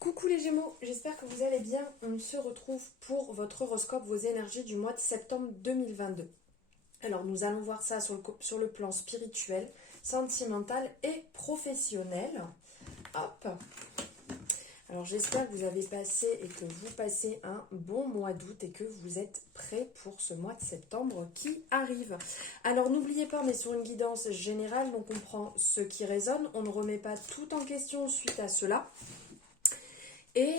Coucou les Gémeaux, j'espère que vous allez bien. On se retrouve pour votre horoscope, vos énergies du mois de septembre 2022. Alors nous allons voir ça sur le plan spirituel, sentimental et professionnel. Hop. Alors j'espère que vous avez passé et que vous passez un bon mois d'août et que vous êtes prêts pour ce mois de septembre qui arrive. Alors n'oubliez pas, on est sur une guidance générale, donc on prend ce qui résonne, on ne remet pas tout en question suite à cela. Et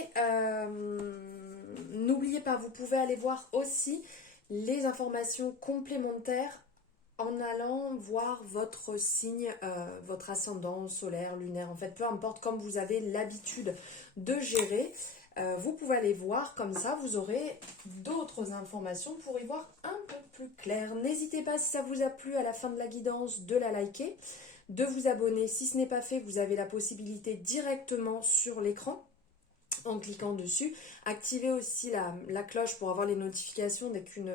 n'oubliez pas, vous pouvez aller voir aussi les informations complémentaires en allant voir votre signe, votre ascendant solaire, lunaire, en fait, peu importe, comme vous avez l'habitude de gérer, vous pouvez aller voir, comme ça vous aurez d'autres informations pour y voir un peu plus clair. N'hésitez pas, si ça vous a plu à la fin de la guidance, de la liker, de vous abonner. Si ce n'est pas fait, vous avez la possibilité directement sur l'écran en cliquant dessus. Activez aussi la cloche pour avoir les notifications dès qu'une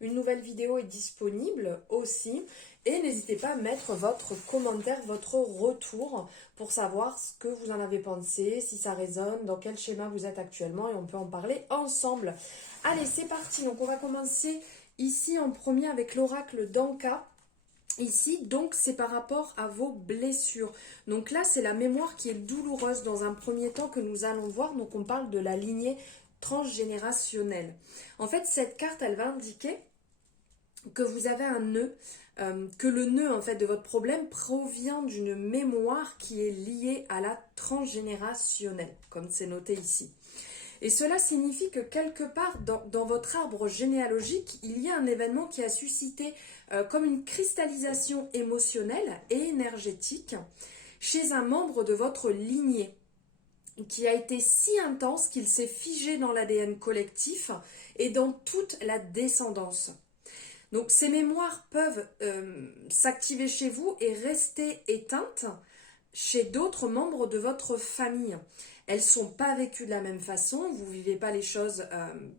nouvelle vidéo est disponible aussi. Et n'hésitez pas à mettre votre commentaire, votre retour pour savoir ce que vous en avez pensé, si ça résonne, dans quel schéma vous êtes actuellement et on peut en parler ensemble. Allez, c'est parti. Donc on va commencer ici en premier avec l'oracle d'Anka. Ici, donc, c'est par rapport à vos blessures. Donc là, c'est la mémoire qui est douloureuse dans un premier temps que nous allons voir. Donc, on parle de la lignée transgénérationnelle. En fait, cette carte, elle va indiquer que vous avez un nœud, que le nœud, en fait, de votre problème provient d'une mémoire qui est liée à la transgénérationnelle, comme c'est noté ici. Et cela signifie que quelque part dans votre arbre généalogique, il y a un événement qui a suscité comme une cristallisation émotionnelle et énergétique chez un membre de votre lignée, qui a été si intense qu'il s'est figé dans l'ADN collectif et dans toute la descendance. Donc ces mémoires peuvent s'activer chez vous et rester éteintes chez d'autres membres de votre famille. Elles ne sont pas vécues de la même façon, vous ne vivez pas les choses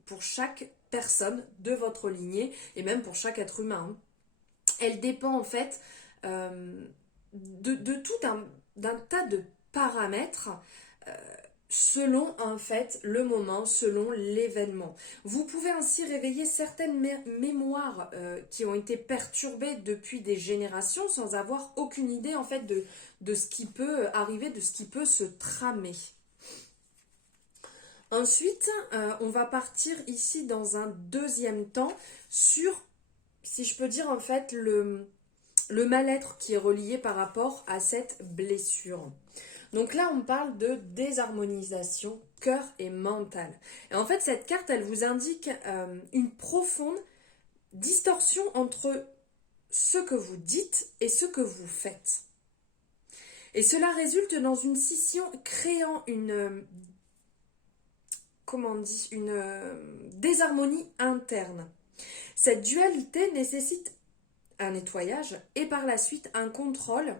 pour chaque personne de votre lignée et même pour chaque être humain. Elle dépend en fait de tout d'un tas de paramètres selon en fait le moment, selon l'événement. Vous pouvez ainsi réveiller certaines mémoires qui ont été perturbées depuis des générations sans avoir aucune idée en fait de ce qui peut arriver, de ce qui peut se tramer. Ensuite, on va partir ici dans un deuxième temps sur, si je peux dire en fait, le mal-être qui est relié par rapport à cette blessure. Donc là, on parle de désharmonisation cœur et mental. Et en fait, cette carte, elle vous indique une profonde distorsion entre ce que vous dites et ce que vous faites. Et cela résulte dans une scission créant une désharmonie interne. Cette dualité nécessite un nettoyage et par la suite un contrôle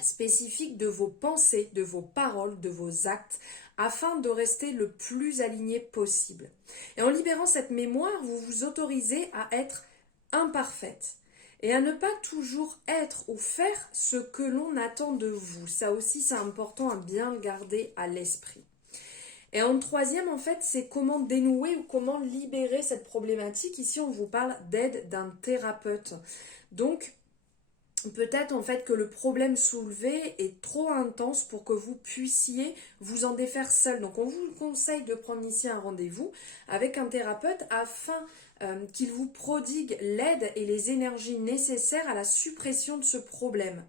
spécifique de vos pensées, de vos paroles, de vos actes, afin de rester le plus aligné possible. Et en libérant cette mémoire, vous vous autorisez à être imparfaite et à ne pas toujours être ou faire ce que l'on attend de vous. Ça aussi, c'est important à bien le garder à l'esprit. Et en troisième, en fait, c'est comment dénouer ou comment libérer cette problématique. Ici, on vous parle d'aide d'un thérapeute. Donc, peut-être en fait que le problème soulevé est trop intense pour que vous puissiez vous en défaire seul. Donc, on vous conseille de prendre ici un rendez-vous avec un thérapeute afin qu'il vous prodigue l'aide et les énergies nécessaires à la suppression de ce problème.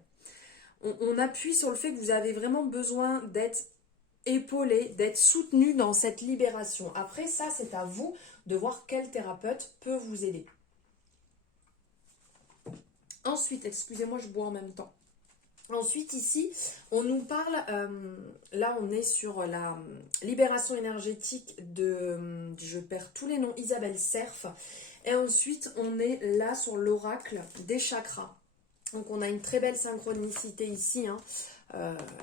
On appuie sur le fait que vous avez vraiment besoin d'être épaulé, d'être soutenu dans cette libération. Après, ça, c'est à vous de voir quel thérapeute peut vous aider. Ensuite, excusez-moi, je bois en même temps. Ensuite, ici, on nous parle, là on est sur la libération énergétique je perds tous les noms, Isabelle Cerf. Et ensuite, on est là sur l'oracle des chakras. Donc on a une très belle synchronicité ici, hein.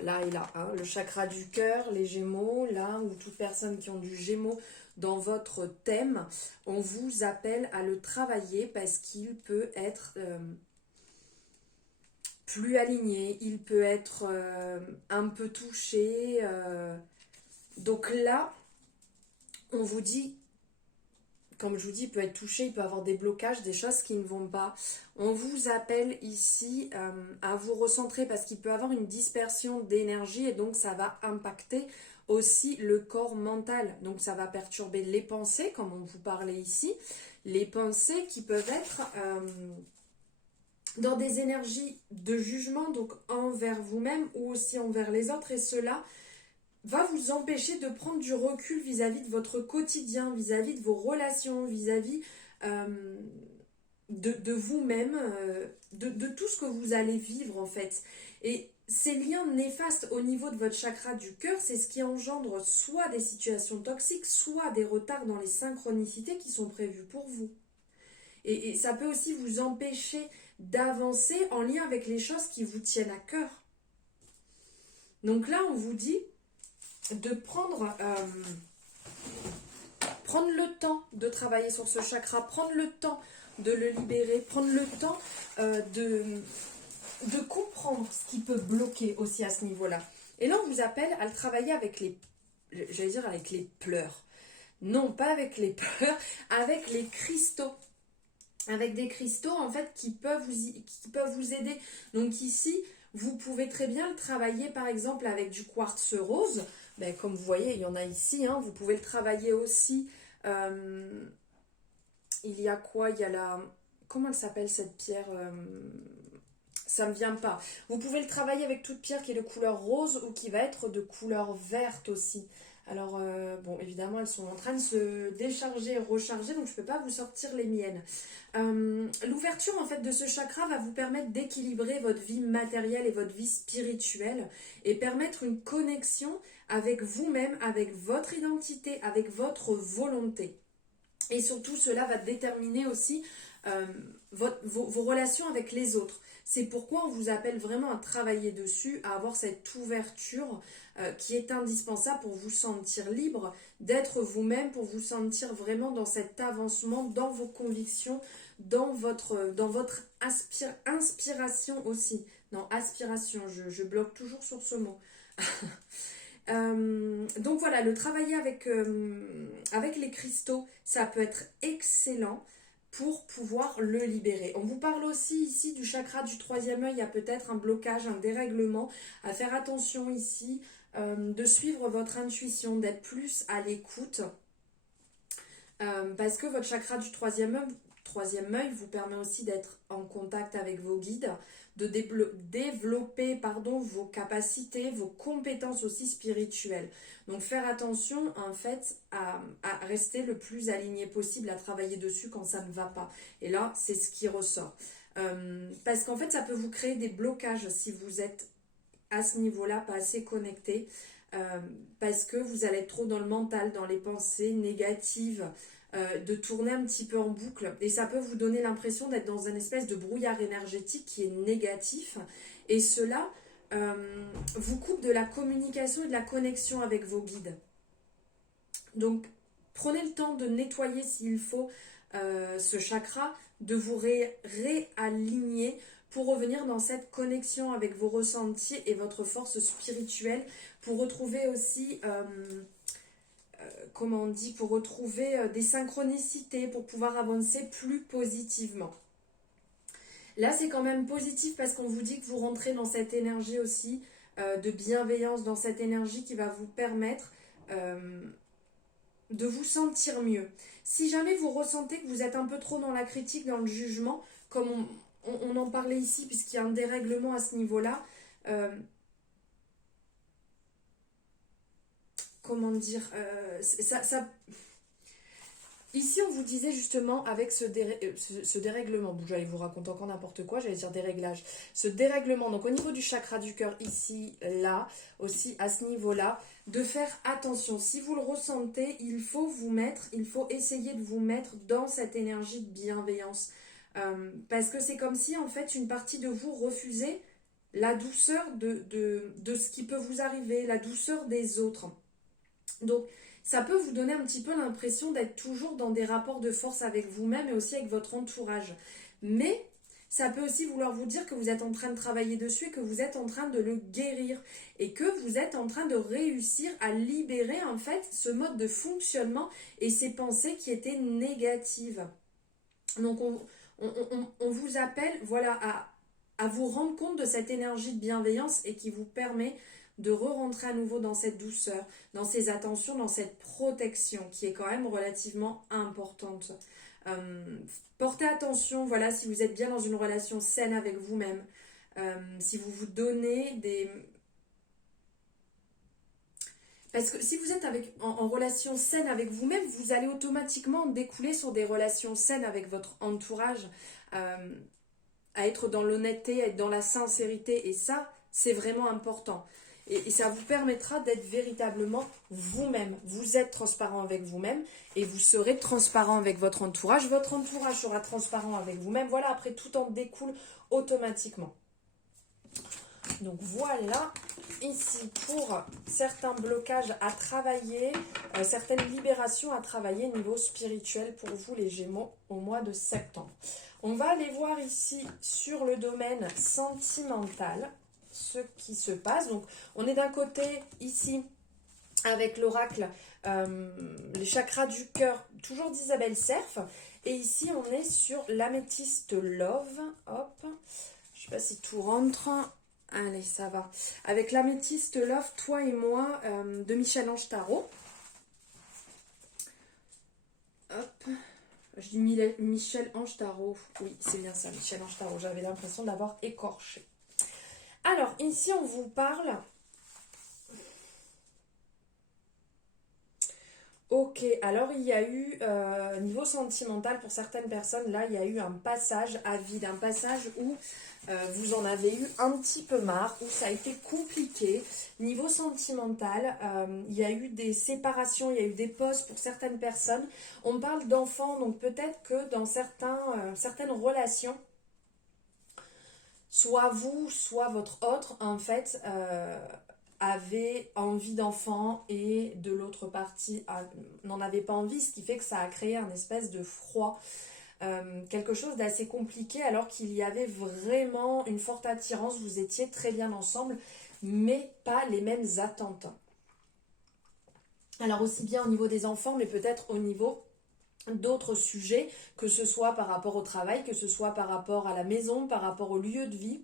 Là et là, hein, le chakra du cœur, les gémeaux, là, ou toute personne qui ont du gémeaux dans votre thème, on vous appelle à le travailler parce qu'il peut être plus aligné, il peut être un peu touché Donc là, on vous dit, comme je vous dis, il peut être touché, il peut avoir des blocages, des choses qui ne vont pas. On vous appelle ici à vous recentrer parce qu'il peut avoir une dispersion d'énergie et donc ça va impacter aussi le corps mental. Donc ça va perturber les pensées, comme on vous parlait ici. Les pensées qui peuvent être dans des énergies de jugement, donc envers vous-même ou aussi envers les autres. Et cela va vous empêcher de prendre du recul vis-à-vis de votre quotidien, vis-à-vis de vos relations, vis-à-vis de vous-même, de tout ce que vous allez vivre en fait. Et ces liens néfastes au niveau de votre chakra du cœur, c'est ce qui engendre soit des situations toxiques, soit des retards dans les synchronicités qui sont prévues pour vous. Et ça peut aussi vous empêcher d'avancer en lien avec les choses qui vous tiennent à cœur. Donc là, on vous dit de prendre le temps de travailler sur ce chakra, prendre le temps de le libérer, prendre le temps de comprendre ce qui peut bloquer aussi à ce niveau-là. Et là, on vous appelle à le travailler avec avec les pleurs. Non, pas avec les pleurs, avec les cristaux. Avec des cristaux, en fait, qui peuvent vous aider. Donc ici, vous pouvez très bien le travailler, par exemple, avec du quartz rose. Ben, comme vous voyez, il y en a ici. Hein. Vous pouvez le travailler aussi. Il y a quoi? Il y a la... Comment elle s'appelle cette pierre? Ça ne me vient pas. Vous pouvez le travailler avec toute pierre qui est de couleur rose ou qui va être de couleur verte aussi. Alors, bon, évidemment, elles sont en train de se décharger et recharger, donc je ne peux pas vous sortir les miennes. L'ouverture, en fait, de ce chakra va vous permettre d'équilibrer votre vie matérielle et votre vie spirituelle et permettre une connexion avec vous-même, avec votre identité, avec votre volonté. Et surtout, cela va déterminer aussi vos relations avec les autres. C'est pourquoi on vous appelle vraiment à travailler dessus, à avoir cette ouverture qui est indispensable pour vous sentir libre, d'être vous-même, pour vous sentir vraiment dans cet avancement, dans vos convictions, dans votre inspiration aussi. Non, aspiration, je bloque toujours sur ce mot. Donc voilà, le travailler avec les cristaux, ça peut être excellent pour pouvoir le libérer. On vous parle aussi ici du chakra du troisième œil, il y a peut-être un blocage, un dérèglement, à faire attention ici, de suivre votre intuition, d'être plus à l'écoute, parce que votre chakra du troisième œil vous permet aussi d'être en contact avec vos guides, de développer vos capacités, vos compétences aussi spirituelles. Donc faire attention en fait à rester le plus aligné possible, à travailler dessus quand ça ne va pas. Et là, c'est ce qui ressort. Parce qu'en fait, ça peut vous créer des blocages si vous êtes à ce niveau-là, pas assez connecté, parce que vous allez être trop dans le mental, dans les pensées négatives, de tourner un petit peu en boucle et ça peut vous donner l'impression d'être dans une espèce de brouillard énergétique qui est négatif et cela vous coupe de la communication et de la connexion avec vos guides. Donc prenez le temps de nettoyer s'il faut ce chakra, de vous réaligner pour revenir dans cette connexion avec vos ressentis et votre force spirituelle, pour retrouver aussi comment on dit, pour retrouver des synchronicités, pour pouvoir avancer plus positivement. Là, c'est quand même positif parce qu'on vous dit que vous rentrez dans cette énergie aussi de bienveillance, dans cette énergie qui va vous permettre de vous sentir mieux. Si jamais vous ressentez que vous êtes un peu trop dans la critique, dans le jugement, comme on en parlait ici, puisqu'il y a un dérèglement à ce niveau-là, comment dire, ici on vous disait justement avec ce dérèglement, bon, j'allais vous raconter encore n'importe quoi, j'allais dire déréglage, ce dérèglement, donc au niveau du chakra du cœur ici, là, aussi à ce niveau-là, de faire attention, si vous le ressentez, il faut essayer de vous mettre dans cette énergie de bienveillance, parce que c'est comme si en fait une partie de vous refusait la douceur de ce qui peut vous arriver, la douceur des autres. Donc, ça peut vous donner un petit peu l'impression d'être toujours dans des rapports de force avec vous-même et aussi avec votre entourage. Mais Ça peut aussi vouloir vous dire que vous êtes en train de travailler dessus et que vous êtes en train de le guérir et que vous êtes en train de réussir à libérer en fait ce mode de fonctionnement et ces pensées qui étaient négatives. Donc on vous appelle voilà, à vous rendre compte de cette énergie de bienveillance et qui vous permet de re-rentrer à nouveau dans cette douceur, dans ces attentions, dans cette protection qui est quand même relativement importante. Euh, Portez attention, voilà, si vous êtes bien dans une relation saine avec vous-même, si vous vous donnez des... Parce que si vous êtes en relation saine avec vous-même, vous allez automatiquement découler sur des relations saines avec votre entourage, à être dans l'honnêteté, à être dans la sincérité. Et ça, c'est vraiment important. Et ça vous permettra d'être véritablement vous-même. Vous êtes transparent avec vous-même et vous serez transparent avec votre entourage. Votre entourage sera transparent avec vous-même. Voilà, après tout en découle automatiquement. Donc voilà, ici pour certains blocages à travailler, certaines libérations à travailler niveau spirituel pour vous les Gémeaux au mois de septembre. On va aller voir ici sur le domaine sentimental ce qui se passe. Donc on est d'un côté ici avec l'oracle, les chakras du cœur, toujours d'Isabelle Serf. Et ici on est sur l'améthyste love. Hop, je ne sais pas si tout rentre. Allez, ça va. Avec l'améthyste love, toi et moi, de Michel-Ange Tarot. Hop. Je dis Michel-Ange Tarot. Oui, c'est bien ça, Michel-Ange Tarot. J'avais l'impression de l'avoir écorché. Alors, ici, on vous parle... Ok, alors il y a eu, niveau sentimental, pour certaines personnes, là, il y a eu un passage à vide, un passage où vous en avez eu un petit peu marre, où ça a été compliqué. Niveau sentimental, il y a eu des séparations, il y a eu des pauses pour certaines personnes. On parle d'enfants, donc peut-être que dans certaines relations, soit vous, soit votre autre, en fait, avait envie d'enfant et de l'autre partie n'en avait pas envie, ce qui fait que ça a créé un espèce de froid, quelque chose d'assez compliqué alors qu'il y avait vraiment une forte attirance, vous étiez très bien ensemble, mais pas les mêmes attentes. Alors aussi bien au niveau des enfants, mais peut-être au niveau d'autres sujets, que ce soit par rapport au travail, que ce soit par rapport à la maison, par rapport au lieu de vie,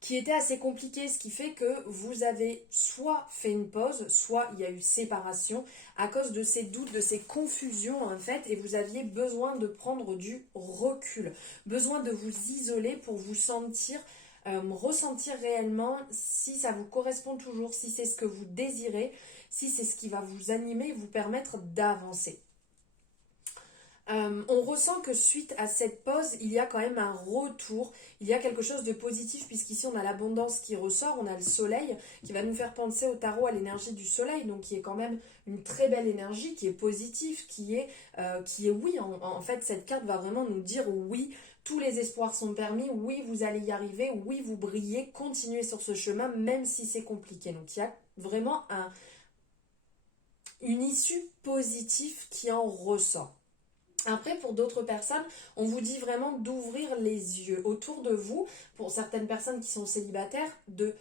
qui était assez compliqué, ce qui fait que vous avez soit fait une pause, soit il y a eu séparation à cause de ces doutes, de ces confusions en fait, et vous aviez besoin de prendre du recul, besoin de vous isoler pour vous sentir, ressentir réellement si ça vous correspond toujours, si c'est ce que vous désirez, si c'est ce qui va vous animer et vous permettre d'avancer. On ressent que suite à cette pause, il y a quand même un retour, il y a quelque chose de positif puisqu'ici on a l'abondance qui ressort, on a le soleil qui va nous faire penser au tarot à l'énergie du soleil, donc qui est quand même une très belle énergie, qui est positive, qui est oui, en fait cette carte va vraiment nous dire oui, tous les espoirs sont permis, oui vous allez y arriver, oui vous brillez, continuez sur ce chemin même si c'est compliqué. Donc il y a vraiment une issue positive qui en ressort. Après, pour d'autres personnes, on vous dit vraiment d'ouvrir les yeux autour de vous, pour certaines personnes qui sont célibataires, de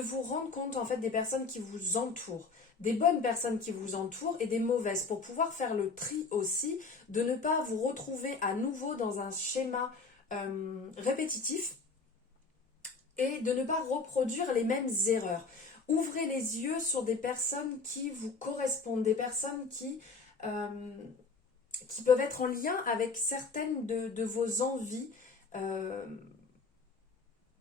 vous rendre compte en fait des personnes qui vous entourent, des bonnes personnes qui vous entourent et des mauvaises, pour pouvoir faire le tri aussi, de ne pas vous retrouver à nouveau dans un schéma répétitif et de ne pas reproduire les mêmes erreurs. Ouvrez les yeux sur des personnes qui vous correspondent, des personnes qui peuvent être en lien avec certaines de vos envies,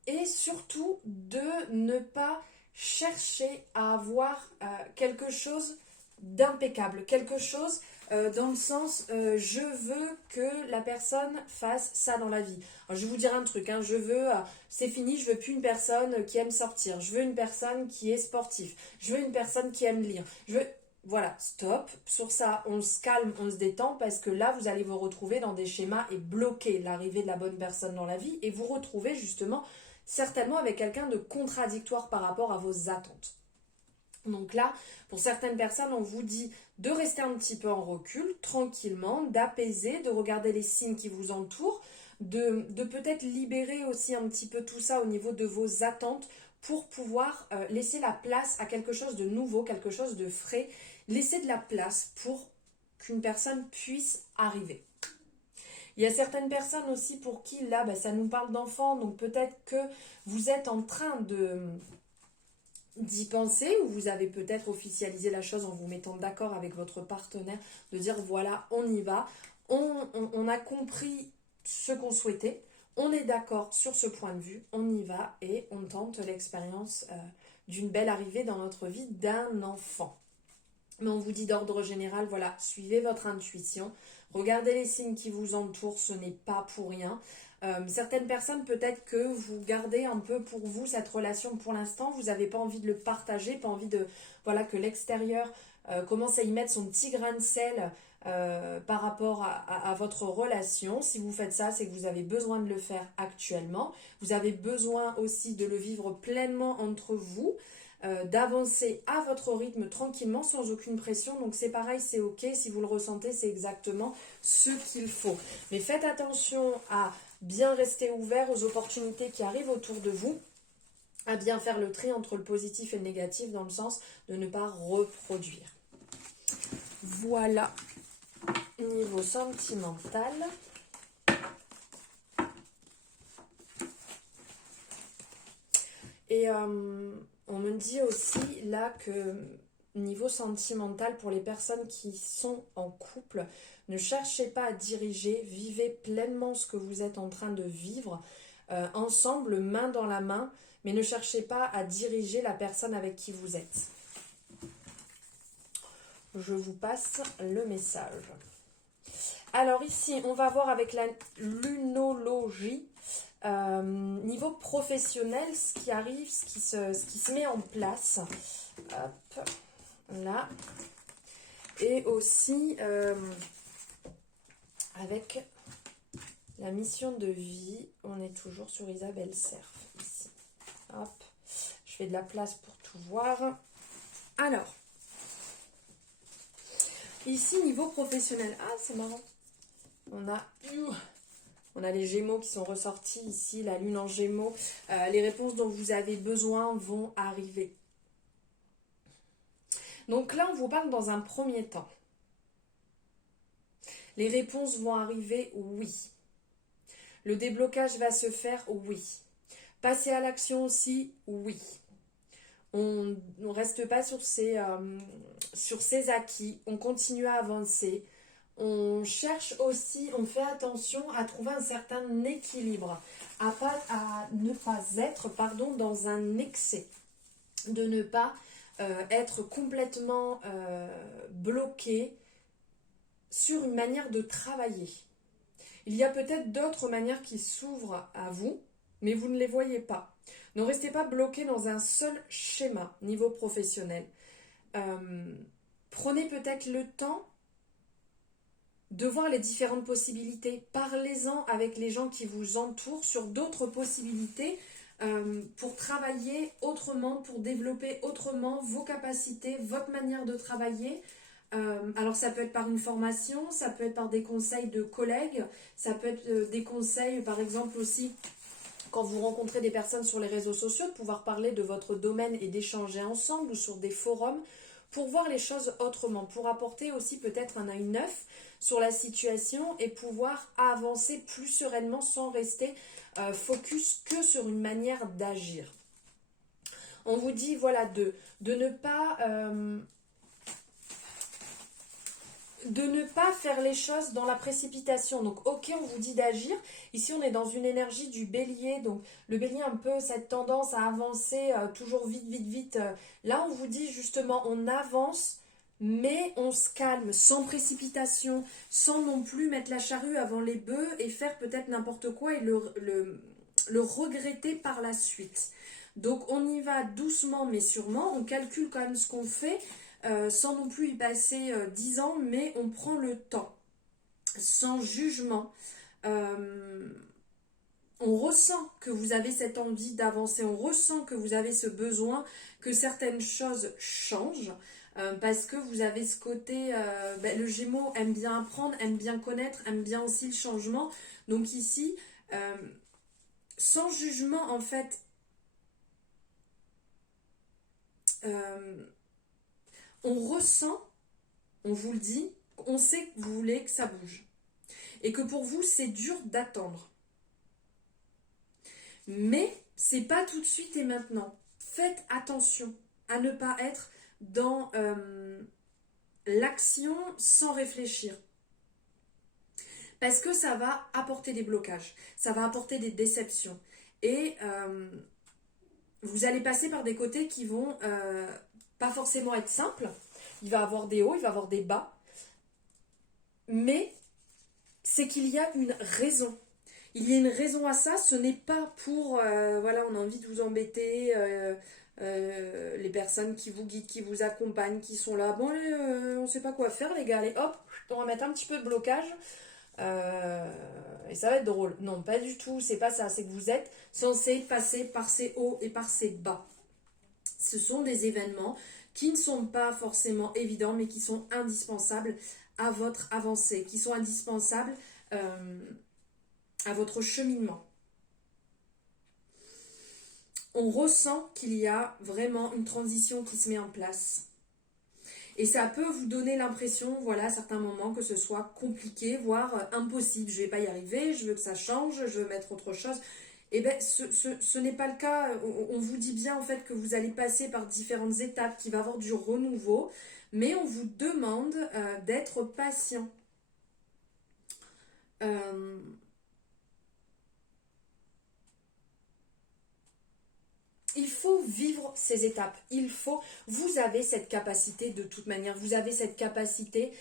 et surtout de ne pas chercher à avoir quelque chose d'impeccable, quelque chose dans le sens je veux que la personne fasse ça dans la vie. Alors, je vais vous dire un truc, hein, je veux, c'est fini, je veux plus une personne qui aime sortir, je veux une personne qui est sportive, je veux une personne qui aime lire, je veux... Voilà, stop. Sur ça, on se calme, on se détend parce que là, vous allez vous retrouver dans des schémas et bloquer l'arrivée de la bonne personne dans la vie et vous retrouver justement certainement avec quelqu'un de contradictoire par rapport à vos attentes. Donc là, pour certaines personnes, on vous dit de rester un petit peu en recul, tranquillement, d'apaiser, de regarder les signes qui vous entourent, de peut-être libérer aussi un petit peu tout ça au niveau de vos attentes pour pouvoir laisser la place à quelque chose de nouveau, quelque chose de frais, laisser de la place pour qu'une personne puisse arriver. Il y a certaines personnes aussi pour qui, là, ça nous parle d'enfants, donc peut-être que vous êtes en train d'y penser, ou vous avez peut-être officialisé la chose en vous mettant d'accord avec votre partenaire, de dire voilà, on y va, on a compris ce qu'on souhaitait, on est d'accord sur ce point de vue, on y va et on tente l'expérience d'une belle arrivée dans notre vie d'un enfant. Mais on vous dit d'ordre général, voilà, suivez votre intuition, regardez les signes qui vous entourent, ce n'est pas pour rien. Certaines personnes, peut-être que vous gardez un peu pour vous cette relation pour l'instant, vous n'avez pas envie de le partager, pas envie de, voilà, que l'extérieur commence à y mettre son petit grain de sel par rapport à votre relation. Si vous faites ça, c'est que vous avez besoin de le faire actuellement. Vous avez besoin aussi de le vivre pleinement entre vous. D'avancer à votre rythme tranquillement sans aucune pression, donc c'est pareil, c'est ok, si vous le ressentez, c'est exactement ce qu'il faut. Mais faites attention à bien rester ouvert aux opportunités qui arrivent autour de vous, à bien faire le tri entre le positif et le négatif dans le sens de ne pas reproduire. Voilà, niveau sentimental. Et on me dit aussi là que niveau sentimental, pour les personnes qui sont en couple, ne cherchez pas à diriger, vivez pleinement ce que vous êtes en train de vivre ensemble, main dans la main, mais ne cherchez pas à diriger la personne avec qui vous êtes. Je vous passe le message. Alors ici, on va voir avec la lunologie. Niveau professionnel, ce qui arrive, ce qui se met en place, hop, là, et aussi avec la mission de vie, on est toujours sur Isabelle Cerf ici, hop, je fais de la place pour tout voir. Alors, ici niveau professionnel, ah c'est marrant, on a les Gémeaux qui sont ressortis ici, la Lune en Gémeaux. Les réponses dont vous avez besoin vont arriver. Donc là, on vous parle dans un premier temps. Les réponses vont arriver, oui. Le déblocage va se faire, oui. Passer à l'action aussi, oui. On ne reste pas sur ses acquis, on continue à avancer. On cherche aussi, on fait attention à trouver un certain équilibre, à ne pas être dans un excès, de ne pas être complètement bloqué sur une manière de travailler. Il y a peut-être d'autres manières qui s'ouvrent à vous, mais vous ne les voyez pas. Ne restez pas bloqué dans un seul schéma niveau professionnel. Prenez peut-être le temps de voir les différentes possibilités. Parlez-en avec les gens qui vous entourent sur d'autres possibilités pour travailler autrement, pour développer autrement vos capacités, votre manière de travailler. Alors ça peut être par une formation, ça peut être par des conseils de collègues, ça peut être des conseils par exemple aussi quand vous rencontrez des personnes sur les réseaux sociaux, de pouvoir parler de votre domaine et d'échanger ensemble ou sur des forums pour voir les choses autrement, pour apporter aussi peut-être un œil neuf sur la situation et pouvoir avancer plus sereinement sans rester focus que sur une manière d'agir. On vous dit voilà de ne pas faire les choses dans la précipitation. Donc ok, on vous dit d'agir. Ici on est dans une énergie du bélier. Donc le bélier a un peu cette tendance à avancer toujours vite. Là on vous dit justement on avance, mais on se calme, sans précipitation, sans non plus mettre la charrue avant les bœufs et faire peut-être n'importe quoi et le regretter par la suite. Donc on y va doucement mais sûrement, on calcule quand même ce qu'on fait, sans non plus y passer 10 ans, mais on prend le temps, sans jugement. On ressent que vous avez cette envie d'avancer, on ressent que vous avez ce besoin, que certaines choses changent, parce que vous avez ce côté, le Gémeaux aime bien apprendre, aime bien connaître, aime bien aussi le changement. Donc ici, Sans jugement, en fait, on ressent, on vous le dit, on sait que vous voulez que ça bouge. Et que pour vous, c'est dur d'attendre. Mais c'est pas tout de suite et maintenant. Faites attention à ne pas être dans l'action sans réfléchir. Parce que ça va apporter des blocages, ça va apporter des déceptions. Et vous allez passer par des côtés qui vont pas forcément être simples. Il va y avoir des hauts, il va y avoir des bas. Mais c'est qu'il y a une raison. Il y a une raison à ça, ce n'est pas pour, voilà, on a envie de vous embêter, les personnes qui vous guident, qui vous accompagnent, qui sont là, bon, allez, on ne sait pas quoi faire les gars, allez hop, on va mettre un petit peu de blocage, et ça va être drôle. Non, pas du tout, c'est pas ça, c'est que vous êtes censé passer par ces hauts et par ces bas. Ce sont des événements qui ne sont pas forcément évidents, mais qui sont indispensables à votre avancée, qui sont indispensables à votre cheminement. On ressent qu'il y a vraiment une transition qui se met en place. Et ça peut vous donner l'impression, voilà, à certains moments, que ce soit compliqué, voire impossible. Je ne vais pas y arriver, je veux que ça change, je veux mettre autre chose. Eh bien, ce n'est pas le cas. On vous dit bien, en fait, que vous allez passer par différentes étapes, qu'il va y avoir du renouveau. Mais on vous demande d'être patient. Il faut vivre ces étapes. Vous avez cette capacité de toute manière. Vous avez cette capacité.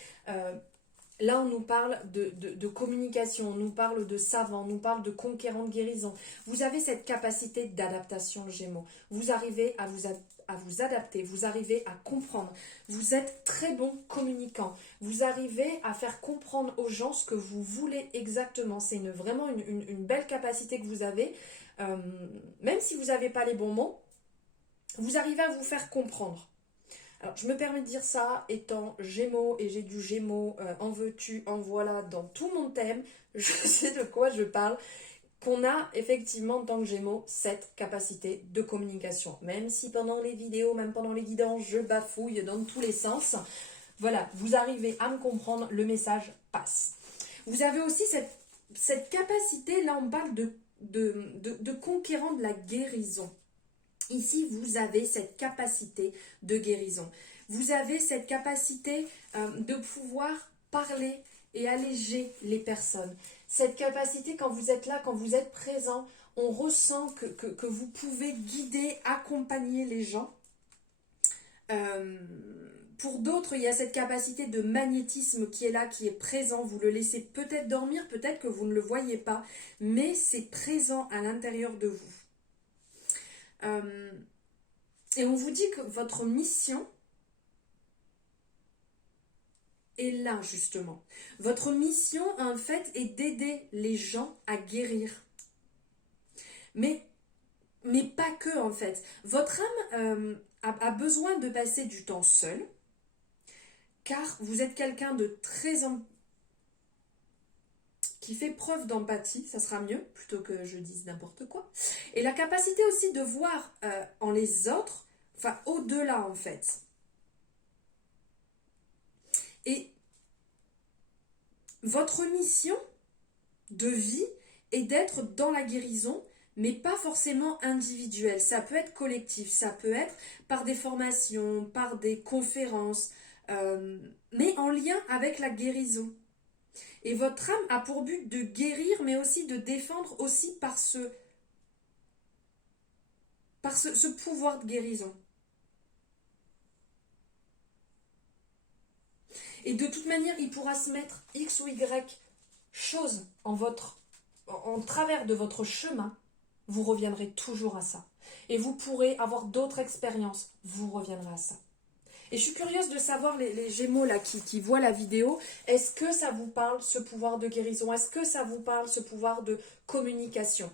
Là, on nous parle de communication, on nous parle de savant, on nous parle de conquérant de guérison. Vous avez cette capacité d'adaptation, le Gémeaux. Vous arrivez à vous adapter, vous arrivez à comprendre. Vous êtes très bon communicant. Vous arrivez à faire comprendre aux gens ce que vous voulez exactement. C'est vraiment une belle capacité que vous avez. Même si vous n'avez pas les bons mots, vous arrivez à vous faire comprendre. Alors, je me permets de dire ça, étant Gémeaux, et j'ai du Gémeaux, en veux-tu, en voilà, dans tout mon thème, je sais de quoi je parle, qu'on a effectivement, en tant que Gémeaux, cette capacité de communication. Même si pendant les vidéos, même pendant les guidances, je bafouille dans tous les sens, voilà, vous arrivez à me comprendre, le message passe. Vous avez aussi cette capacité, là on parle de conquérant de la guérison. Ici, vous avez cette capacité de guérison. Vous avez cette capacité de pouvoir parler et alléger les personnes. Cette capacité, quand vous êtes là, quand vous êtes présent, on ressent que vous pouvez guider, accompagner les gens. Pour d'autres, il y a cette capacité de magnétisme qui est là, qui est présent. Vous le laissez peut-être dormir, peut-être que vous ne le voyez pas, mais c'est présent à l'intérieur de vous. Et on vous dit que votre mission est là, justement. Votre mission, en fait, est d'aider les gens à guérir. Mais pas que, en fait. Votre âme a besoin de passer du temps seul, car vous êtes quelqu'un de très qui fait preuve d'empathie, ça sera mieux, plutôt que je dise n'importe quoi. Et la capacité aussi de voir en les autres, enfin au-delà en fait. Et votre mission de vie est d'être dans la guérison, mais pas forcément individuelle. Ça peut être collectif, ça peut être par des formations, par des conférences, mais en lien avec la guérison. Et votre âme a pour but de guérir, mais aussi de défendre aussi par ce pouvoir de guérison. Et de toute manière, il pourra se mettre X ou Y chose en travers de votre chemin, vous reviendrez toujours à ça. Et vous pourrez avoir d'autres expériences, vous reviendrez à ça. Et je suis curieuse de savoir, les Gémeaux là qui voient la vidéo, est-ce que ça vous parle ce pouvoir de guérison? Est-ce que ça vous parle ce pouvoir de communication?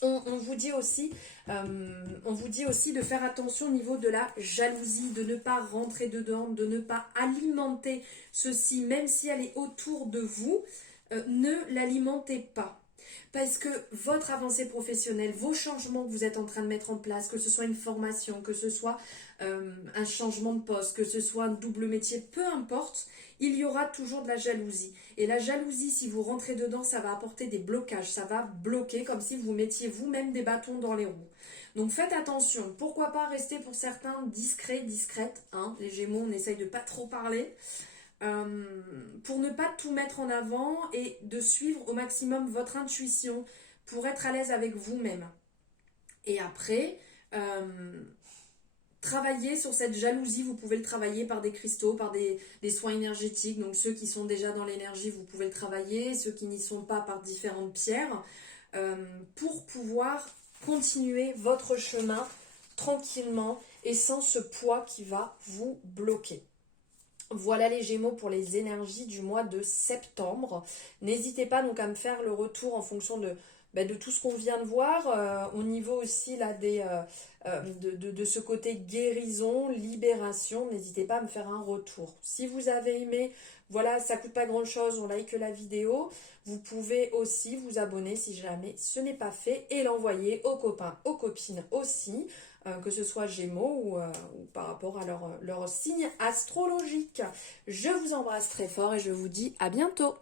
On vous dit aussi de faire attention au niveau de la jalousie, de ne pas rentrer dedans, de ne pas alimenter ceci, même si elle est autour de vous, ne l'alimentez pas. Parce que votre avancée professionnelle, vos changements que vous êtes en train de mettre en place, que ce soit une formation, que ce soit un changement de poste, que ce soit un double métier, peu importe, il y aura toujours de la jalousie. Et la jalousie, si vous rentrez dedans, ça va apporter des blocages, ça va bloquer comme si vous mettiez vous-même des bâtons dans les roues. Donc faites attention, pourquoi pas rester pour certains discrets, discrètes, hein. Les Gémeaux, on essaye de pas trop parler. Pour ne pas tout mettre en avant et de suivre au maximum votre intuition pour être à l'aise avec vous-même. Et après, travailler sur cette jalousie, vous pouvez le travailler par des cristaux, par des soins énergétiques. Donc ceux qui sont déjà dans l'énergie, vous pouvez le travailler. Ceux qui n'y sont pas, par différentes pierres. Pour pouvoir continuer votre chemin tranquillement et sans ce poids qui va vous bloquer. Voilà les Gémeaux pour les énergies du mois de septembre. N'hésitez pas donc à me faire le retour en fonction de tout ce qu'on vient de voir. Au niveau aussi là, de ce côté guérison, libération, n'hésitez pas à me faire un retour. Si vous avez aimé, voilà, ça coûte pas grand chose, on like la vidéo. Vous pouvez aussi vous abonner si jamais ce n'est pas fait et l'envoyer aux copains, aux copines aussi. Que ce soit Gémeaux ou par rapport à leur signe astrologique. Je vous embrasse très fort et je vous dis à bientôt.